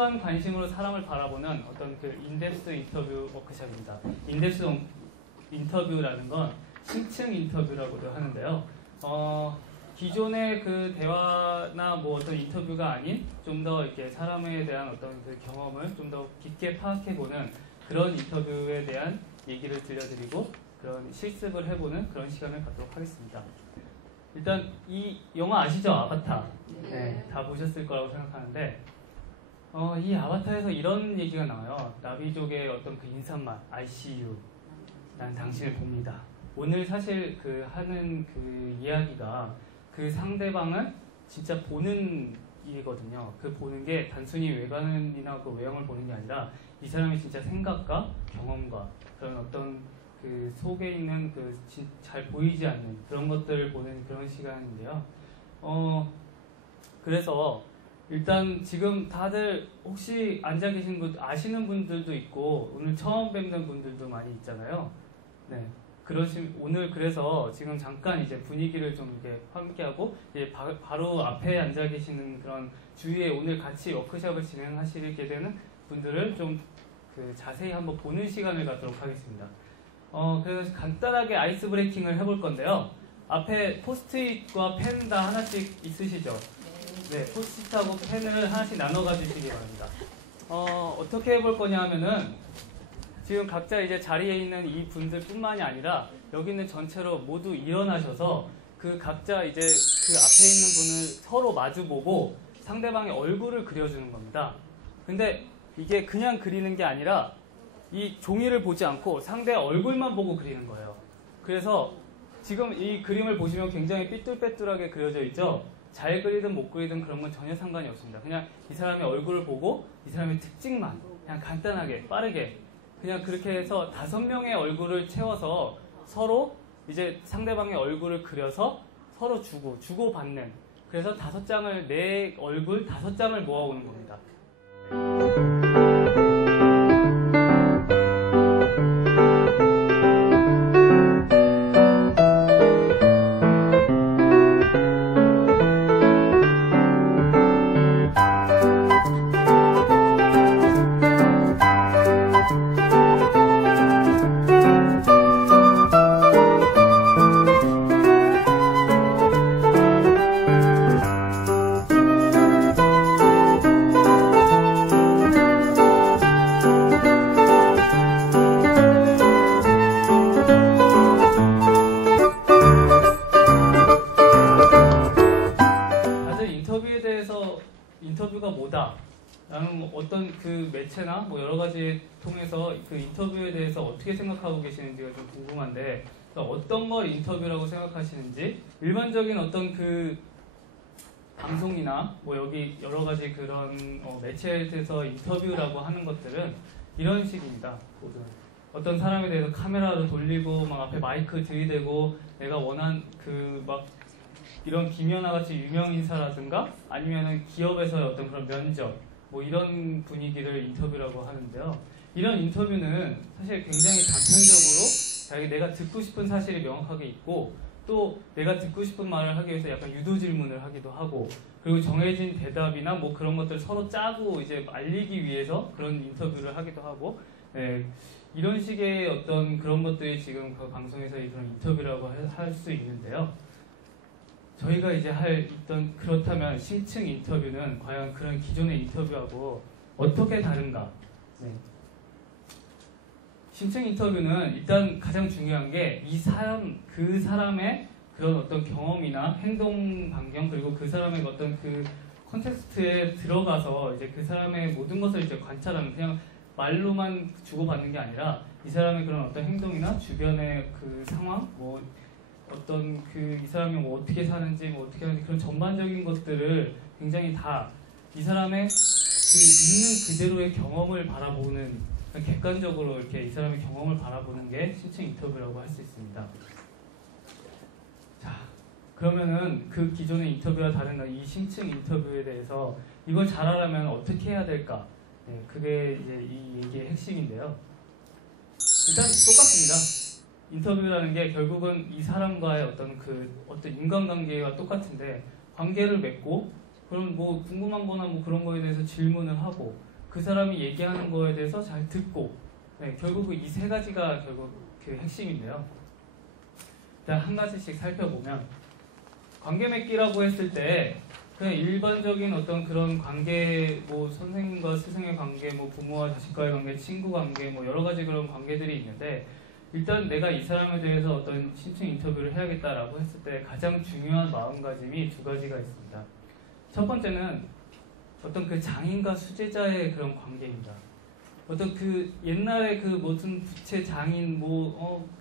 순수한 관심으로 사람을 바라보는 어떤 그 인덱스 인터뷰 워크숍입니다. 인덱스 인터뷰라는 건 심층 인터뷰라고도 하는데요. 기존의 그 대화나 뭐 어떤 인터뷰가 아닌 좀 더 이렇게 사람에 대한 어떤 그 경험을 좀 더 깊게 파악해보는 그런 인터뷰에 대한 얘기를 들려드리고 그런 실습을 해보는 그런 시간을 갖도록 하겠습니다. 일단 이 영화 아시죠? 아바타. 네, 다 보셨을 거라고 생각하는데 이 아바타에서 이런 얘기가 나와요. 나비족의 어떤 그 인사말, ICU. 난 당신을 봅니다. 오늘 사실 그 하는 그 이야기가 그 상대방을 진짜 보는 일이거든요. 그 보는 게 단순히 외관이나 그 외형을 보는 게 아니라 이 사람의 진짜 생각과 경험과 그런 어떤 그 속에 있는 그 잘 보이지 않는 그런 것들을 보는 그런 시간인데요. 그래서 일단 지금 다들 혹시 앉아 계신 분 아시는 분들도 있고 오늘 처음 뵙는 분들도 많이 있잖아요. 네. 오늘 그래서 지금 잠깐 이제 분위기를 좀 이렇게 함께하고 이제 바로 앞에 앉아 계시는 그런 주위에 오늘 같이 워크숍을 진행하시게 되는 분들을 좀 그 자세히 한번 보는 시간을 갖도록 하겠습니다. 그래서 간단하게 아이스 브레이킹을 해볼 건데요. 앞에 포스트잇과 펜 다 하나씩 있으시죠? 네, 포스트잇하고 펜을 하나씩 나눠 가지시기 바랍니다. 어떻게 해볼 거냐 하면은 지금 각자 이제 자리에 있는 이 분들뿐만이 아니라 여기 있는 전체로 모두 일어나셔서 그 각자 이제 그 앞에 있는 분을 서로 마주보고 상대방의 얼굴을 그려주는 겁니다. 근데 이게 그냥 그리는 게 아니라 이 종이를 보지 않고 상대의 얼굴만 보고 그리는 거예요. 그래서 지금 이 그림을 보시면 굉장히 삐뚤빼뚤하게 그려져 있죠? 잘 그리든 못 그리든 그런 건 전혀 상관이 없습니다. 그냥 이 사람의 얼굴을 보고 이 사람의 특징만 그냥 간단하게 빠르게 그냥 그렇게 해서 5명의 얼굴을 채워서 서로 이제 상대방의 얼굴을 그려서 서로 주고받는 그래서 5장을 내 얼굴 5장을 모아오는 겁니다. 인터뷰가 뭐다? 라는 어떤 그 매체나 뭐 여러 가지 통해서 그 인터뷰에 대해서 어떻게 생각하고 계시는지가 좀 궁금한데 어떤 걸 인터뷰라고 생각하시는지 일반적인 어떤 그 방송이나 뭐 여기 여러 가지 그런 매체에서 인터뷰라고 하는 것들은 이런 식입니다. 어떤 사람에 대해서 카메라로 돌리고 막 앞에 마이크 들이대고 내가 원한 그 막 이런 김연아 같이 유명 인사라든가 아니면은 기업에서의 어떤 그런 면접 뭐 이런 분위기를 인터뷰라고 하는데요. 이런 인터뷰는 사실 굉장히 단편적으로 내가 듣고 싶은 사실이 명확하게 있고 또 내가 듣고 싶은 말을 하기 위해서 약간 유도 질문을 하기도 하고 그리고 정해진 대답이나 뭐 그런 것들 서로 짜고 이제 알리기 위해서 그런 인터뷰를 하기도 하고 네, 이런 식의 어떤 그런 것들이 지금 그 방송에서 그런 인터뷰라고 할 수 있는데요. 저희가 이제 그렇다면 심층 인터뷰는 과연 그런 기존의 인터뷰하고 어떻게 다른가? 네. 심층 인터뷰는 일단 가장 중요한 게 그 사람의 그런 어떤 경험이나 행동 반경 그리고 그 사람의 어떤 그 컨텍스트에 들어가서 이제 그 사람의 모든 것을 이제 관찰하는 그냥 말로만 주고받는 게 아니라 이 사람의 그런 어떤 행동이나 주변의 그 상황 뭐 어떤 이 사람이 뭐 어떻게 사는지 뭐 어떻게 하는지 그런 전반적인 것들을 굉장히 다 이 사람의 그 있는 그대로의 경험을 바라보는 객관적으로 이렇게 이 사람의 경험을 바라보는 게 심층 인터뷰라고 할 수 있습니다. 자, 그러면은 그 기존의 인터뷰와 다른 이 심층 인터뷰에 대해서 이걸 잘하려면 어떻게 해야 될까? 네, 그게 이제 이 얘기의 핵심인데요. 일단 똑같습니다. 인터뷰라는 게 결국은 이 사람과의 어떤 인간관계와 똑같은데 관계를 맺고 그럼 뭐 궁금한 거나 뭐 그런 거에 대해서 질문을 하고 그 사람이 얘기하는 거에 대해서 잘 듣고, 네, 결국 이 세 가지가 결국 그 핵심인데요. 일단 한 가지씩 살펴보면, 관계 맺기라고 했을 때 그냥 일반적인 어떤 그런 관계, 뭐 선생님과 스승의 관계, 뭐 부모와 자식과의 관계, 친구 관계, 뭐 여러 가지 그런 관계들이 있는데, 일단 내가 이 사람에 대해서 어떤 심층 인터뷰를 해야겠다라고 했을 때 가장 중요한 마음가짐이 두 가지가 있습니다. 첫 번째는 어떤 그 장인과 수제자의 그런 관계입니다. 어떤 그 옛날에 그 무슨 부채 장인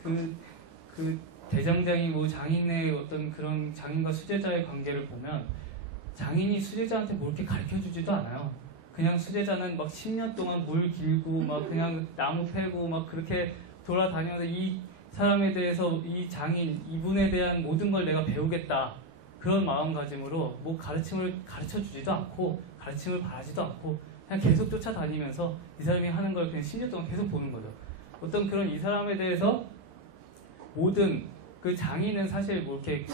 그 대장장이 뭐 장인의 어떤 그런 장인과 수제자의 관계를 보면, 장인이 수제자한테 뭐 이렇게 가르쳐 주지도 않아요. 그냥 수제자는 막 10년 동안 물 길고 막 그냥 나무 패고 막 그렇게 돌아다녀서 이 사람에 대해서 이 장인 이분에 대한 모든 걸 내가 배우겠다, 그런 마음가짐으로 뭐 가르침을 가르쳐 주지도 않고 가르침을 바라지도 않고 그냥 계속 쫓아다니면서 이 사람이 하는 걸 그냥 10년 동안 계속 보는 거죠. 어떤 그런 이 사람에 대해서 모든 그 장인은 사실 뭐 이렇게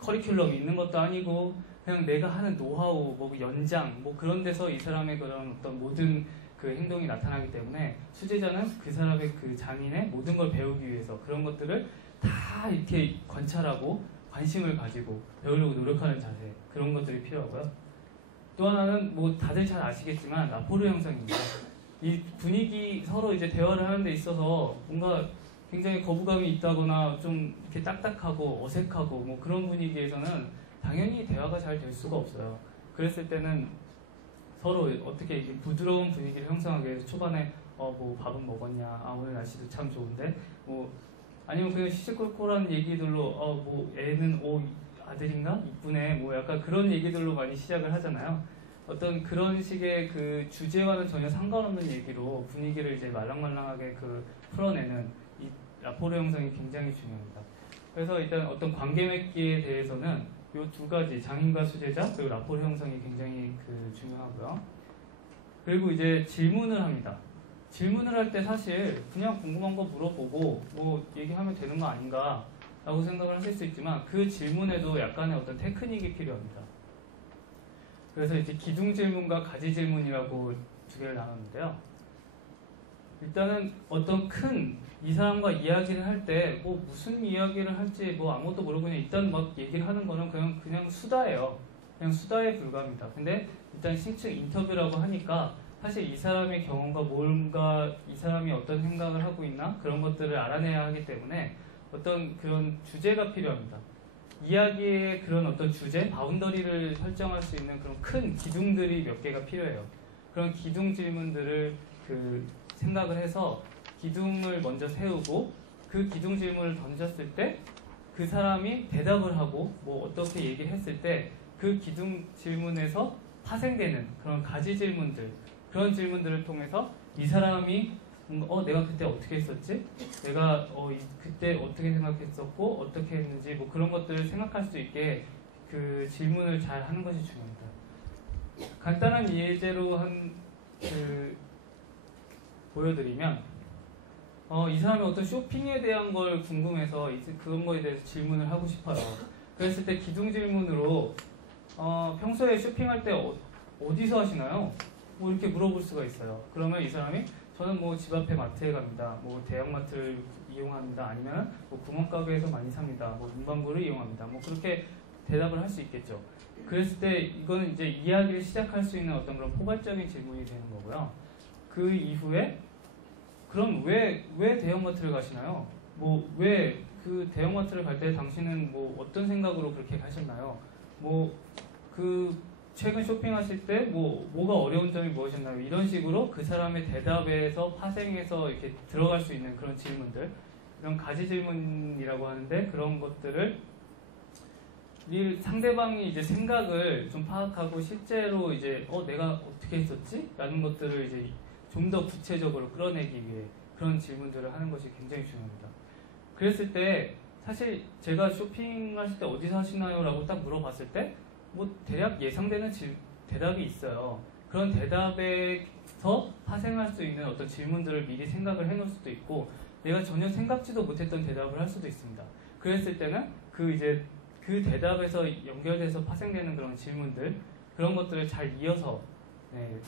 커리큘럼이 있는 것도 아니고 그냥 내가 하는 노하우, 뭐 연장, 뭐 그런 데서 이 사람의 그런 어떤 모든 그 행동이 나타나기 때문에, 수제자는 그 사람의 그 장인의 모든 걸 배우기 위해서 그런 것들을 다 이렇게 관찰하고 관심을 가지고 배우려고 노력하는 자세, 그런 것들이 필요하고요. 또 하나는 뭐 다들 잘 아시겠지만 라포르 형성입니다. 이 분위기, 서로 이제 대화를 하는 데 있어서 뭔가 굉장히 거부감이 있다거나 좀 이렇게 딱딱하고 어색하고 뭐 그런 분위기에서는 당연히 대화가 잘 될 수가 없어요. 그랬을 때는 서로 어떻게 부드러운 분위기를 형성하기 위해서 초반에 뭐 밥은 먹었냐, 오늘 날씨도 참 좋은데, 뭐 아니면 그냥 시시콜콜한 얘기들로 뭐 애는 아들인가? 이쁘네, 뭐 약간 그런 얘기들로 많이 시작을 하잖아요. 어떤 그런 식의 그 주제와는 전혀 상관없는 얘기로 분위기를 이제 말랑말랑하게 그 풀어내는 이 라포르 형성이 굉장히 중요합니다. 그래서 일단 어떤 관계 맺기에 대해서는 이 두 가지, 장인과 수제자 그리고 라포르 형성이 굉장히 그 중요하고요. 그리고 이제 질문을 합니다. 질문을 할 때 사실 그냥 궁금한 거 물어보고 뭐 얘기하면 되는 거 아닌가 라고 생각을 하실 수 있지만, 그 질문에도 약간의 어떤 테크닉이 필요합니다. 그래서 이제 기둥 질문과 가지 질문이라고 두 개를 나눴는데요. 일단은 어떤 이 사람과 이야기를 할 때 뭐 무슨 이야기를 할지 뭐 아무것도 모르고 그냥 일단 막 얘기를 하는 거는 그냥 수다예요. 그냥 수다에 불과합니다. 근데 일단 심층 인터뷰라고 하니까 사실 이 사람의 경험과 뭔가 이 사람이 어떤 생각을 하고 있나 그런 것들을 알아내야 하기 때문에 어떤 그런 주제가 필요합니다. 이야기의 그런 어떤 주제, 바운더리를 설정할 수 있는 그런 큰 기둥들이 몇 개가 필요해요. 그런 기둥 질문들을 생각을 해서 기둥을 먼저 세우고, 그 기둥 질문을 던졌을 때 그 사람이 대답을 하고 뭐 어떻게 얘기했을 때 그 기둥 질문에서 파생되는 그런 가지 질문들, 그런 질문들을 통해서 이 사람이 내가 그때 어떻게 했었지? 내가 그때 어떻게 생각했었고 어떻게 했는지 뭐 그런 것들을 생각할 수 있게 그 질문을 잘 하는 것이 중요합니다. 간단한 예제로 보여드리면, 이 사람이 어떤 쇼핑에 대한 걸 궁금해서 그런 거에 대해서 질문을 하고 싶어요. 그랬을 때 기둥 질문으로 평소에 쇼핑할 때 어디서 하시나요? 뭐 이렇게 물어볼 수가 있어요. 그러면 이 사람이 저는 뭐 집 앞에 마트에 갑니다. 뭐 대형마트를 이용합니다. 아니면 뭐 구멍가게에서 많이 삽니다. 뭐 문방구를 이용합니다. 뭐 그렇게 대답을 할 수 있겠죠. 그랬을 때 이거는 이제 이야기를 시작할 수 있는 어떤 그런 포괄적인 질문이 되는 거고요. 그 이후에 그럼 왜 대형마트를 가시나요? 뭐 왜 그 대형마트를 갈 때 당신은 뭐 어떤 생각으로 그렇게 가셨나요? 뭐 최근 쇼핑하실 때 뭐가 어려운 점이 무엇이었나요? 이런 식으로 그 사람의 대답에서 파생해서 이렇게 들어갈 수 있는 그런 질문들, 이런 가지 질문이라고 하는데, 그런 것들을 상대방이 이제 생각을 좀 파악하고 실제로 이제 내가 어떻게 했었지? 라는 것들을 이제 좀 더 구체적으로 끌어내기 위해 그런 질문들을 하는 것이 굉장히 중요합니다. 그랬을 때 사실 제가 쇼핑하실 때 어디서 하시나요? 라고 딱 물어봤을 때 뭐 대략 예상되는 대답이 있어요. 그런 대답에서 파생할 수 있는 어떤 질문들을 미리 생각을 해놓을 수도 있고, 내가 전혀 생각지도 못했던 대답을 할 수도 있습니다. 그랬을 때는 그 대답에서 연결돼서 파생되는 그런 질문들, 그런 것들을 잘 이어서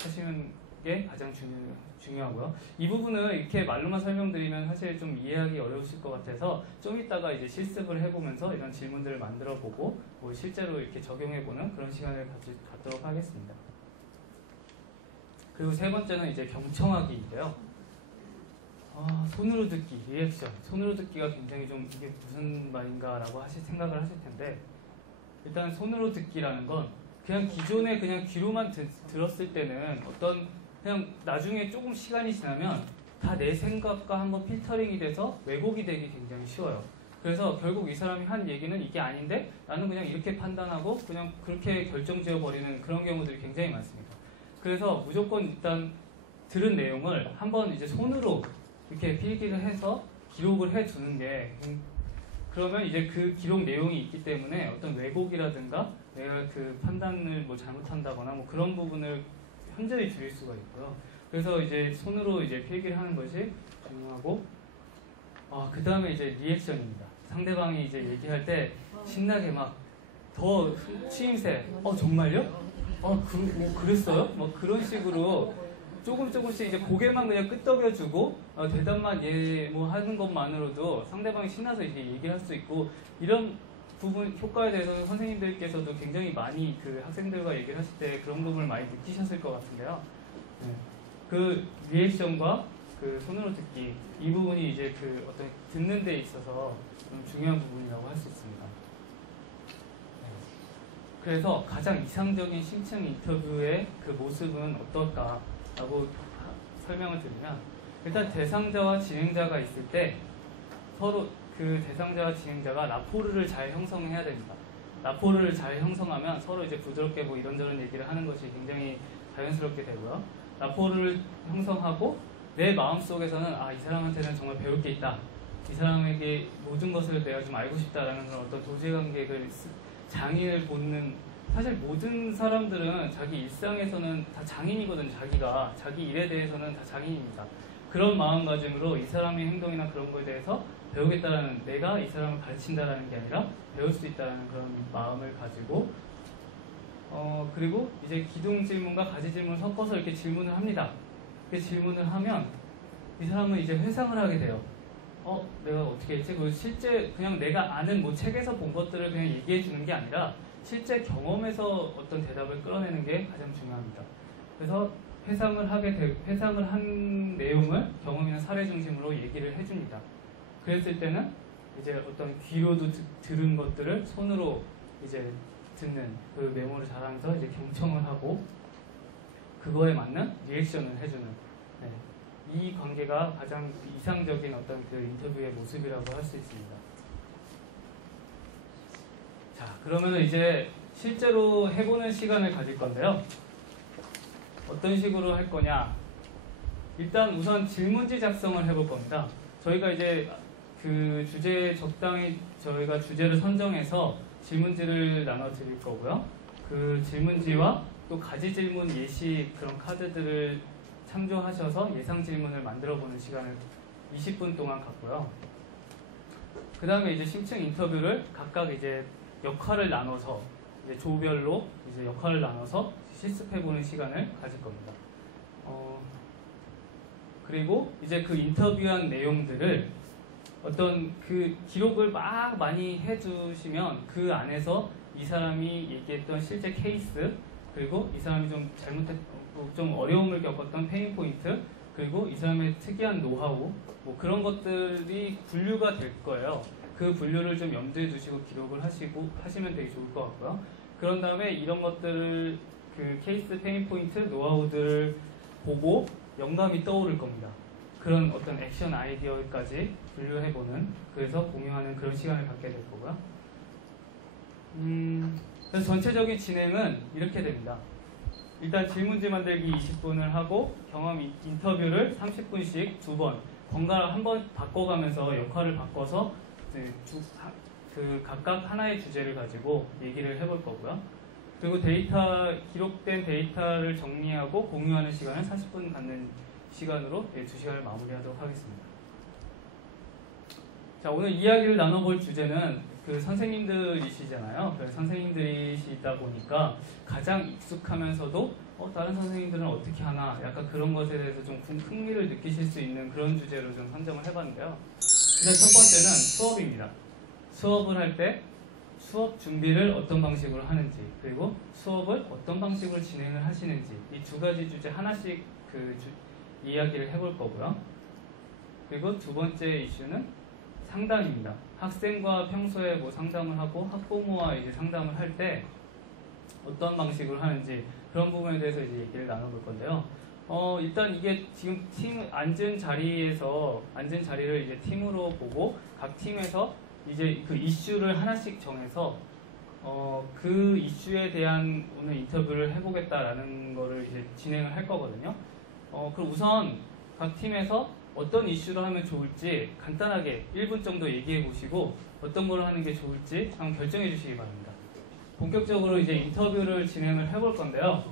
하시면 게 가장 중요하고요. 이 부분은 이렇게 말로만 설명드리면 사실 좀 이해하기 어려우실 것 같아서 좀 이따가 이제 실습을 해보면서 이런 질문들을 만들어보고 뭐 실제로 이렇게 적용해보는 그런 시간을 갖도록 하겠습니다. 그리고 세 번째는 이제 경청하기인데요. 손으로 듣기, 리액션. 손으로 듣기가 굉장히 좀 이게 무슨 말인가라고 생각을 하실 텐데, 일단 손으로 듣기라는 건 그냥 기존에 그냥 귀로만 들었을 때는 어떤 그냥 나중에 조금 시간이 지나면 다 내 생각과 한번 필터링이 돼서 왜곡이 되기 굉장히 쉬워요. 그래서 결국 이 사람이 한 얘기는 이게 아닌데 나는 그냥 이렇게 판단하고 그냥 그렇게 결정지어 버리는 그런 경우들이 굉장히 많습니다. 그래서 무조건 일단 들은 내용을 한번 이제 손으로 이렇게 필기를 해서 기록을 해 두는 게, 그러면 이제 그 기록 내용이 있기 때문에 어떤 왜곡이라든가 내가 그 판단을 뭐 잘못한다거나 뭐 그런 부분을 현저히 줄일 수가 있고요. 그래서 이제 손으로 이제 필기를 하는 것이 중요하고, 그 다음에 이제 리액션입니다. 상대방이 이제 얘기할 때 신나게 막 더 추임새, 정말요? 뭐 그랬어요? 뭐 그런 식으로 조금씩 이제 고개만 그냥 끄덕여주고 대답만 뭐 하는 것만으로도 상대방이 신나서 이제 얘기를 할 수 있고, 이런 부분 효과에 대해서는 선생님들께서도 굉장히 많이 그 학생들과 얘기를 하실 때 그런 부분을 많이 느끼셨을 것 같은데요. 네. 그 리액션과 그 손으로 듣기, 이 부분이 이제 그 어떤 듣는 데 있어서 좀 중요한 부분이라고 할 수 있습니다. 그래서 가장 이상적인 심층 인터뷰의 그 모습은 어떨까라고 설명을 드리면, 일단 대상자와 진행자가 있을 때 서로 그 대상자와 진행자가 라포르를 잘 형성해야 됩니다. 라포르를 잘 형성하면 서로 이제 부드럽게 뭐 이런저런 얘기를 하는 것이 굉장히 자연스럽게 되고요. 라포르를 형성하고 내 마음속에서는 이 사람한테는 정말 배울 게 있다, 이 사람에게 모든 것을 내가 좀 알고 싶다라는 그런 어떤 도제관계를 장인을 보는, 사실 모든 사람들은 자기 일상에서는 다 장인이거든요. 자기 일에 대해서는 다 장인입니다. 그런 마음가짐으로 이 사람의 행동이나 그런 거에 대해서 배우겠다라는, 내가 이 사람을 가르친다라는 게 아니라 배울 수 있다는 그런 마음을 가지고, 그리고 이제 기둥 질문과 가지 질문을 섞어서 이렇게 질문을 합니다. 그 질문을 하면 이 사람은 이제 회상을 하게 돼요. 내가 어떻게 했지? 그리고 실제 그냥 내가 아는 뭐 책에서 본 것들을 그냥 얘기해 주는 게 아니라 실제 경험에서 어떤 대답을 끌어내는 게 가장 중요합니다. 그래서 회상을 한 내용을 경험이나 사례 중심으로 얘기를 해줍니다. 그랬을 때는 이제 어떤 귀로도 들은 것들을 손으로 이제 듣는 그 메모를 잘하면서 이제 경청을 하고 그거에 맞는 리액션을 해주는, 이 관계가 가장 이상적인 어떤 그 인터뷰의 모습이라고 할 수 있습니다. 자, 그러면 이제 실제로 해보는 시간을 가질 건데요. 어떤 식으로 할 거냐? 일단 우선 질문지 작성을 해볼 겁니다. 저희가 이제 그 주제에 적당히 저희가 주제를 선정해서 질문지를 나눠 드릴 거고요. 그 질문지와 또 가지 질문 예시 그런 카드들을 참조하셔서 예상 질문을 만들어 보는 시간을 20분 동안 갖고요. 그 다음에 이제 심층 인터뷰를 각각 이제 역할을 나눠서 이제 조별로 이제 역할을 나눠서 실습해 보는 시간을 가질 겁니다. 그리고 이제 그 인터뷰한 내용들을 어떤 그 기록을 막 많이 해두시면 그 안에서 이 사람이 얘기했던 실제 케이스, 그리고 이 사람이 좀 어려움을 겪었던 페인 포인트, 그리고 이 사람의 특이한 노하우, 뭐 그런 것들이 분류가 될 거예요. 그 분류를 좀 염두에 두시고 기록을 하시면 되게 좋을 것 같고요. 그런 다음에 이런 것들을 그 케이스, 페인 포인트, 노하우들을 보고 영감이 떠오를 겁니다. 그런 어떤 액션 아이디어까지 분류해보는, 그래서 공유하는 그런 시간을 갖게 될 거고요. 그래서 전체적인 진행은 이렇게 됩니다. 일단 질문지 만들기 20분을 하고 경험 인터뷰를 30분씩 2번 번갈아 한번 바꿔가면서 역할을 바꿔서 그 각각 하나의 주제를 가지고 얘기를 해볼 거고요. 그리고 기록된 데이터를 정리하고 공유하는 시간을 40분 갖는 시간으로 2시간을 마무리하도록 하겠습니다. 자, 오늘 이야기를 나눠볼 주제는 그 선생님들이시잖아요. 그래서 선생님들이시다 보니까 가장 익숙하면서도 다른 선생님들은 어떻게 하나 약간 그런 것에 대해서 좀 흥미를 느끼실 수 있는 그런 주제로 좀 선정을 해봤는데요. 일단 첫 번째는 수업입니다. 수업을 할 때 수업 준비를 어떤 방식으로 하는지, 그리고 수업을 어떤 방식으로 진행을 하시는지, 이 두 가지 주제 하나씩 이야기를 해볼 거고요. 그리고 두 번째 이슈는 상담입니다. 학생과 평소에 뭐 상담을 하고 학부모와 이제 상담을 할 때 어떤 방식으로 하는지 그런 부분에 대해서 이제 얘기를 나눠볼 건데요. 일단 이게 지금 앉은 자리를 이제 팀으로 보고 각 팀에서 이제 그 이슈를 하나씩 정해서 그 이슈에 대한 오늘 인터뷰를 해보겠다라는 거를 이제 진행을 할 거거든요. 그럼 우선 각 팀에서 어떤 이슈를 하면 좋을지 간단하게 1분 정도 얘기해 보시고 어떤 걸 하는 게 좋을지 한번 결정해 주시기 바랍니다. 본격적으로 이제 인터뷰를 진행을 해볼 건데요.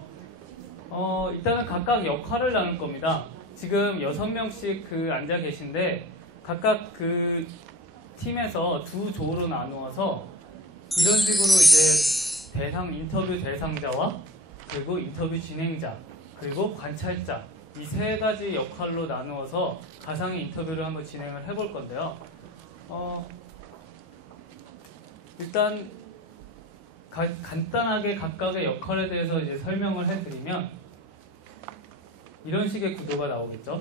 일단은 각각 역할을 나눌 겁니다. 지금 6명씩 앉아 계신데 각각 그 팀에서 두 조로 나누어서 이런 식으로 이제 인터뷰 대상자와 그리고 인터뷰 진행자 그리고 관찰자 이 세 가지 역할로 나누어서 가상의 인터뷰를 한번 진행을 해볼 건데요. 일단 간단하게 각각의 역할에 대해서 이제 설명을 해드리면 이런 식의 구도가 나오겠죠.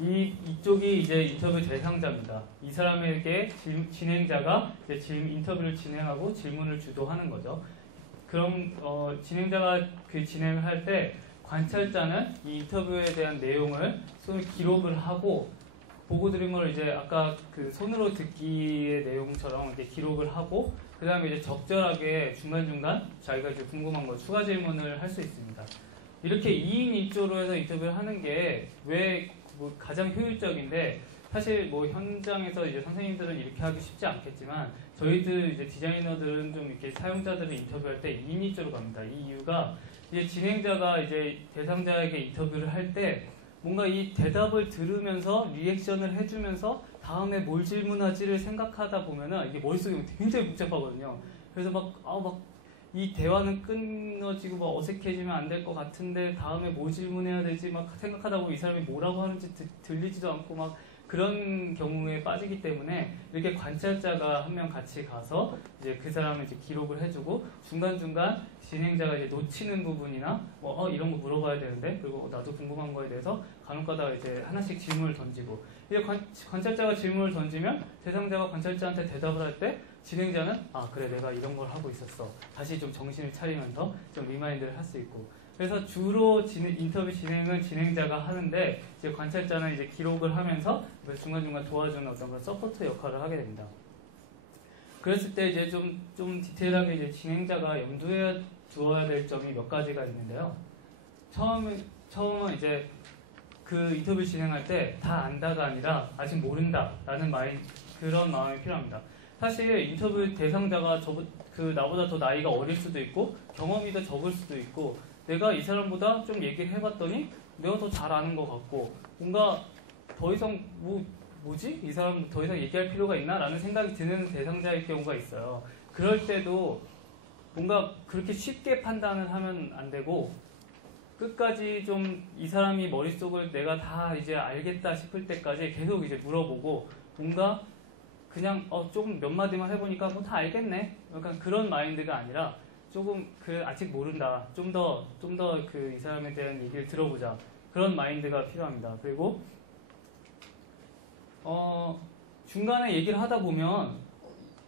이쪽이 이제 인터뷰 대상자입니다. 이 사람에게 진행자가 이제 인터뷰를 진행하고 질문을 주도하는 거죠. 그럼 진행자가 그 진행을 할 때 관찰자는 이 인터뷰에 대한 내용을 손을 기록을 하고 보고 들은 걸 이제 아까 그 손으로 듣기의 내용처럼 이렇게 기록을 하고 그 다음에 이제 적절하게 중간중간 자기가 이제 궁금한 거 추가 질문을 할 수 있습니다. 이렇게 2인 1조로 해서 인터뷰를 하는 게 왜 가장 효율적인데 사실 뭐 현장에서 이제 선생님들은 이렇게 하기 쉽지 않겠지만 저희들 이제 디자이너들은 좀 이렇게 사용자들을 인터뷰할 때 2인 1조로 갑니다. 이 이유가 이제 진행자가 이제 대상자에게 인터뷰를 할 때 뭔가 이 대답을 들으면서 리액션을 해주면서 다음에 뭘 질문하지를 생각하다 보면은 이게 머릿속이 굉장히 복잡하거든요. 그래서 이 대화는 끊어지고 막 어색해지면 안 될 것 같은데 다음에 뭐 질문해야 되지 막 생각하다 보면 이 사람이 뭐라고 하는지 들리지도 않고 막 그런 경우에 빠지기 때문에 이렇게 관찰자가 한 명 같이 가서 이제 그 사람을 이제 기록을 해주고 중간중간 진행자가 이제 놓치는 부분이나 이런 거 물어봐야 되는데 그리고 나도 궁금한 거에 대해서 간혹가다가 이제 하나씩 질문을 던지고 이제 관찰자가 질문을 던지면 대상자가 관찰자한테 대답을 할 때 진행자는 그래 내가 이런 걸 하고 있었어 다시 좀 정신을 차리면서 좀 리마인드를 할 수 있고 그래서 주로 인터뷰 진행은 진행자가 하는데 이제 관찰자는 이제 기록을 하면서 중간중간 도와주는 어떤 그런 서포트 역할을 하게 됩니다. 그랬을 때 이제 좀 디테일하게 이제 진행자가 염두에 두어야 될 점이 몇 가지가 있는데요. 처음은 이제 그 인터뷰 진행할 때 다 안다가 아니라 아직 모른다라는 그런 마음이 필요합니다. 사실 인터뷰 대상자가 나보다 더 나이가 어릴 수도 있고 경험이 더 적을 수도 있고 내가 이 사람보다 좀 얘기를 해봤더니 내가 더 잘 아는 것 같고 뭔가 더 이상 뭐지? 이 사람 더 이상 얘기할 필요가 있나? 라는 생각이 드는 대상자일 경우가 있어요. 그럴 때도 뭔가 그렇게 쉽게 판단을 하면 안 되고 끝까지 좀 이 사람이 머릿속을 내가 다 이제 알겠다 싶을 때까지 계속 이제 물어보고 뭔가 그냥 조금 몇 마디만 해보니까 뭐 다 알겠네. 약간 그런 마인드가 아니라 조금 아직 모른다. 좀 더 이 사람에 대한 얘기를 들어보자. 그런 마인드가 필요합니다. 그리고 중간에 얘기를 하다 보면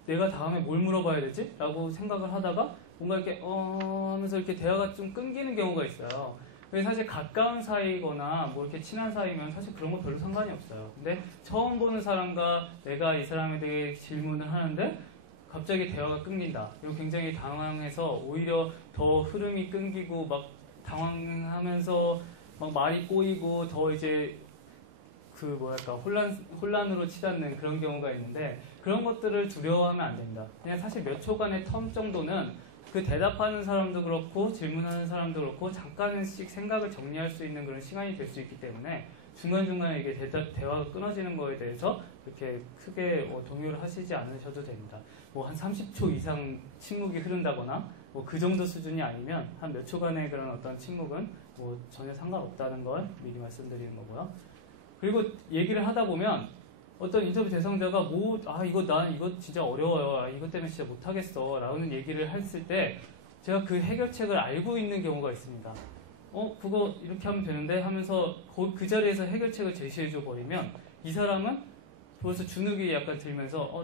내가 다음에 뭘 물어봐야 되지? 라고 생각을 하다가 뭔가 이렇게 하면서 이렇게 대화가 좀 끊기는 경우가 있어요. 사실 가까운 사이거나 뭐 이렇게 친한 사이면 사실 그런 거 별로 상관이 없어요. 근데 처음 보는 사람과 내가 이 사람에 대해 질문을 하는데 갑자기 대화가 끊긴다. 이거 굉장히 당황해서 오히려 더 흐름이 끊기고 막 당황하면서 막 말이 꼬이고 더 이제 혼란으로 치닫는 그런 경우가 있는데 그런 것들을 두려워하면 안 됩니다. 그냥 사실 몇 초간의 텀 정도는 그 대답하는 사람도 그렇고 질문하는 사람도 그렇고 잠깐씩 생각을 정리할 수 있는 그런 시간이 될 수 있기 때문에 중간중간에 이게 대화가 끊어지는 거에 대해서 이렇게 크게 동요를 하시지 않으셔도 됩니다. 뭐 한 30초 이상 침묵이 흐른다거나 뭐 그 정도 수준이 아니면 한 몇 초간의 그런 어떤 침묵은 뭐 전혀 상관없다는 걸 미리 말씀드리는 거고요. 그리고 얘기를 하다 보면 어떤 인터뷰 대상자가 이거 진짜 어려워요. 이것 때문에 진짜 못하겠어. 라는 얘기를 했을 때 제가 그 해결책을 알고 있는 경우가 있습니다. 그거 이렇게 하면 되는데 하면서 그 자리에서 해결책을 제시해줘 버리면 이 사람은 벌써 주눅이 약간 들면서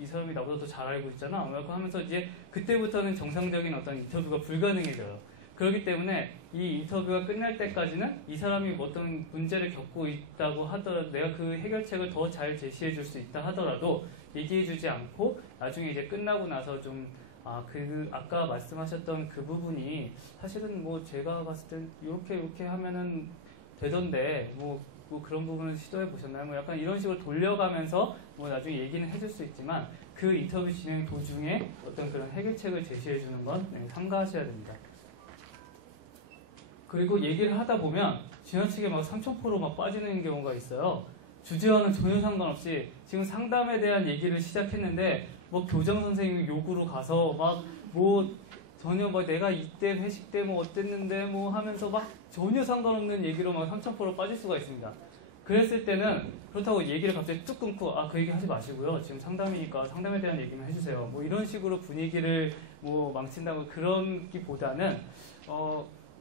이 사람이 나보다 더 잘 알고 있잖아. 하면서 이제 그때부터는 정상적인 어떤 인터뷰가 불가능해져요. 그렇기 때문에 이 인터뷰가 끝날 때까지는 이 사람이 어떤 문제를 겪고 있다고 하더라도 내가 그 해결책을 더 잘 제시해 줄 수 있다 하더라도 얘기해 주지 않고 나중에 이제 끝나고 나서 좀 아까 말씀하셨던 그 부분이 사실은 뭐 제가 봤을 땐 이렇게 하면은 되던데 뭐 그런 부분은 시도해 보셨나요? 뭐 약간 이런 식으로 돌려가면서 뭐 나중에 얘기는 해줄 수 있지만 그 인터뷰 진행 도중에 어떤 그런 해결책을 제시해 주는 건 삼가하셔야 됩니다. 그리고 얘기를 하다 보면 지나치게 막 삼천포로 막 빠지는 경우가 있어요. 주제와는 전혀 상관없이 지금 상담에 대한 얘기를 시작했는데 뭐 교장 선생님 욕으로 가서 막 뭐 전혀 뭐 내가 이때 회식 때 뭐 어땠는데 뭐 하면서 막 전혀 상관없는 얘기로 막 삼천포로 빠질 수가 있습니다. 그랬을 때는 그렇다고 얘기를 갑자기 뚝 끊고 그 얘기 하지 마시고요. 지금 상담이니까 상담에 대한 얘기만 해주세요. 뭐 이런 식으로 분위기를 뭐 망친다고 그런기보다는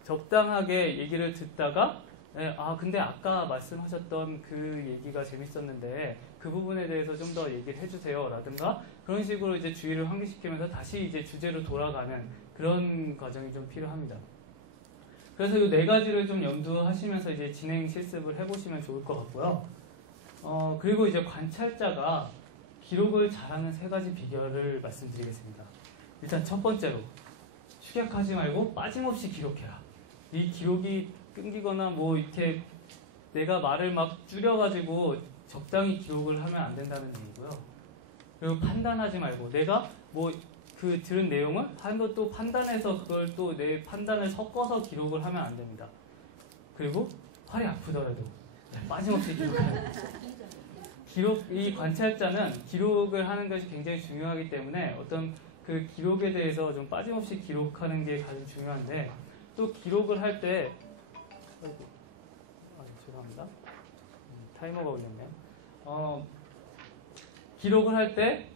적당하게 얘기를 듣다가 근데 아까 말씀하셨던 그 얘기가 재밌었는데 그 부분에 대해서 좀 더 얘기를 해주세요 라든가 그런 식으로 이제 주의를 환기시키면서 다시 이제 주제로 돌아가는 그런 과정이 좀 필요합니다. 그래서 이 네 가지를 좀 염두하시면서 이제 진행 실습을 해보시면 좋을 것 같고요. 그리고 이제 관찰자가 기록을 잘하는 세 가지 비결을 말씀드리겠습니다. 일단 첫 번째로 축약하지 말고 빠짐없이 기록해라. 이 기록이 끊기거나 뭐 이렇게 내가 말을 막 줄여가지고 적당히 기록을 하면 안 된다는 얘기고요. 그리고 판단하지 말고 내가 뭐 그 들은 내용을 한 번 또 판단해서 그걸 또 내 판단을 섞어서 기록을 하면 안 됩니다. 그리고 팔이 아프더라도 빠짐없이 기록해야 이 관찰자는 기록을 하는 것이 굉장히 중요하기 때문에 어떤 그 기록에 대해서 좀 빠짐없이 기록하는 게 가장 중요한데 또 기록을 할 때 죄송합니다. 타이머가 울렸네요. 기록을 할 때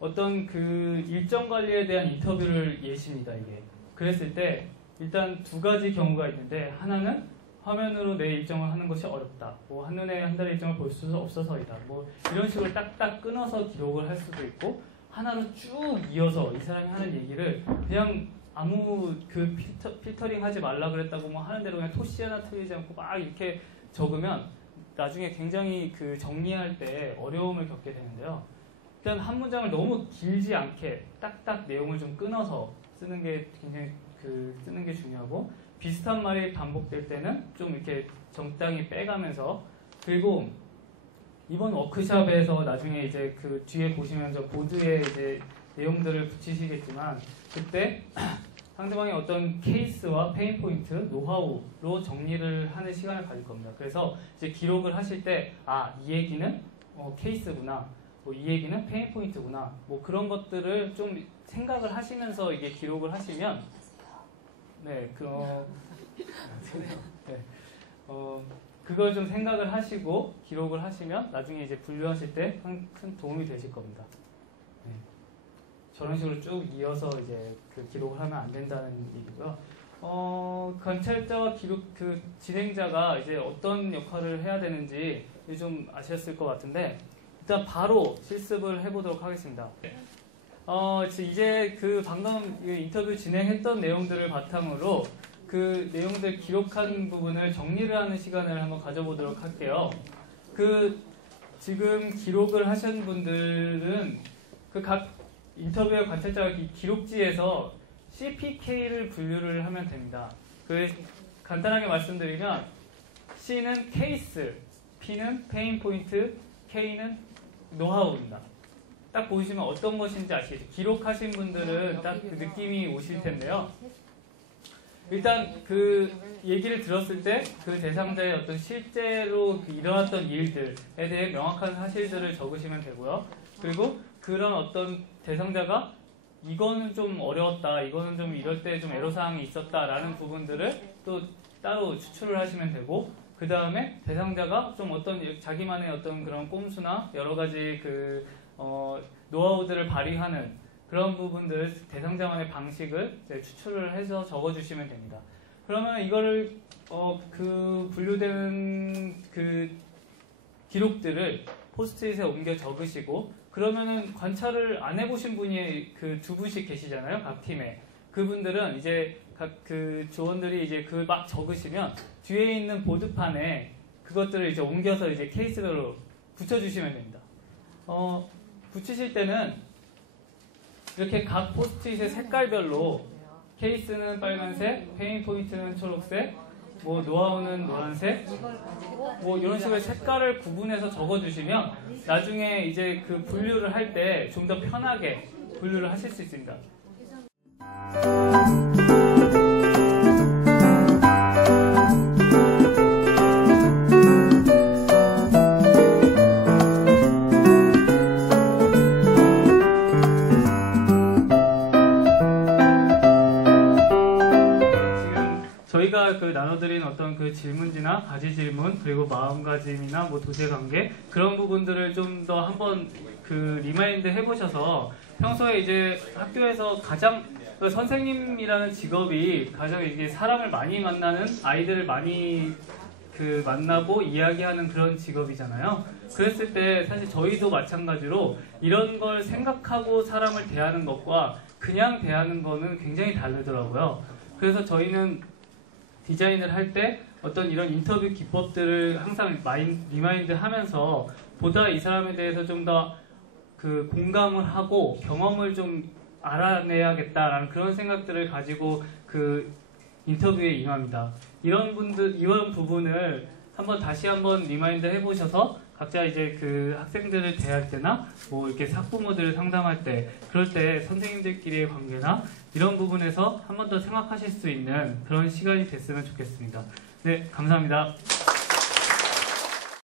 어떤 그 일정 관리에 대한 인터뷰를 예시입니다. 이게 그랬을 때 일단 두 가지 경우가 있는데 하나는 화면으로 내 일정을 하는 것이 어렵다. 뭐 한눈에 한 달의 일정을 볼 수 없어서이다. 뭐 이런 식으로 딱딱 끊어서 기록을 할 수도 있고 하나로 쭉 이어서 이 사람이 하는 얘기를 그냥 아무 그 필터링 하지 말라 그랬다고 뭐 하는 대로 그냥 토시 하나 틀리지 않고 막 이렇게 적으면 나중에 굉장히 그 정리할 때 어려움을 겪게 되는데요. 일단 한 문장을 너무 길지 않게 딱딱 내용을 좀 끊어서 쓰는 게 굉장히 쓰는 게 중요하고 비슷한 말이 반복될 때는 좀 이렇게 적당히 빼가면서 그리고 이번 워크숍에서 나중에 이제 그 뒤에 보시면 저 보드에 이제 내용들을 붙이시겠지만 그때 상대방의 어떤 케이스와 페인 포인트, 노하우로 정리를 하는 시간을 가질 겁니다. 그래서 이제 기록을 하실 때 이 얘기는 케이스구나, 뭐 이 얘기는 페인 포인트구나, 뭐 그런 것들을 좀 생각을 하시면서 이게 기록을 하시면 그걸 좀 생각을 하시고 기록을 하시면 나중에 이제 분류하실 때 큰 도움이 되실 겁니다. 저런 식으로 쭉 이어서 이제 그 기록을 하면 안 된다는 얘기고요. 관찰자와 그 진행자가 이제 어떤 역할을 해야 되는지 좀 아셨을 것 같은데 일단 바로 실습을 해보도록 하겠습니다. 이제 그 방금 인터뷰 진행했던 내용들을 바탕으로 그 내용들 기록한 부분을 정리를 하는 시간을 한번 가져보도록 할게요. 지금 기록을 하신 분들은 각 인터뷰의 관찰자가 기록지에서 CPK를 분류를 하면 됩니다. 간단하게 말씀드리면 C는 케이스, P는 페인 포인트, K는 노하우입니다. 딱 보시면 어떤 것인지 아시겠죠? 기록하신 분들은 딱 그 느낌이 오실 텐데요. 일단 그 얘기를 들었을 때 그 대상자의 어떤 실제로 일어났던 일들에 대해 명확한 사실들을 적으시면 되고요. 그리고 그런 어떤 대상자가 이거는 좀 어려웠다, 이거는 좀 이럴 때 좀 애로사항이 있었다라는 부분들을 또 따로 추출을 하시면 되고, 그 다음에 대상자가 좀 어떤 자기만의 어떤 그런 꼼수나 여러 가지 그 노하우들을 발휘하는 그런 부분들, 대상자만의 방식을 이제 추출을 해서 적어주시면 됩니다. 그러면 이거를 그 분류되는 그 기록들을 포스트잇에 옮겨 적으시고, 그러면은 관찰을 안 해보신 분이 그 두 분씩 계시잖아요, 각 팀에. 그분들은 이제 각 그 조원들이 이제 그 막 적으시면 뒤에 있는 보드판에 그것들을 이제 옮겨서 이제 케이스별로 붙여주시면 됩니다. 붙이실 때는 이렇게 각 포스트잇의 색깔별로, 케이스는 빨간색, 페인 포인트는 초록색, 뭐 노하우는 노란색, 뭐 이런 식으로 색깔을 구분해서 적어주시면 나중에 이제 그 분류를 할 때 좀 더 편하게 분류를 하실 수 있습니다. 저희가 그 나눠드린 어떤 그 질문지나 가지 질문, 그리고 마음가짐이나 뭐 도시의 관계, 그런 부분들을 좀 더 한번 그 리마인드 해보셔서 평소에 이제 학교에서 가장 선생님이라는 직업이 가장 이게 사람을 많이 만나는, 아이들을 많이 그 만나고 이야기하는 그런 직업이잖아요. 그랬을 때 사실 저희도 마찬가지로 이런 걸 생각하고 사람을 대하는 것과 그냥 대하는 거는 굉장히 다르더라고요. 그래서 저희는 디자인을 할 때 어떤 이런 인터뷰 기법들을 항상 리마인드 하면서 보다 이 사람에 대해서 좀 더 그 공감을 하고 경험을 좀 알아내야겠다라는 그런 생각들을 가지고 그 인터뷰에 임합니다. 이런 부분을 다시 한번 리마인드 해보셔서 각자 이제 그 학생들을 대할 때나 뭐 이렇게 학부모들을 상담할 때, 그럴 때 선생님들끼리의 관계나 이런 부분에서 한 번 더 생각하실 수 있는 그런 시간이 됐으면 좋겠습니다. 네, 감사합니다.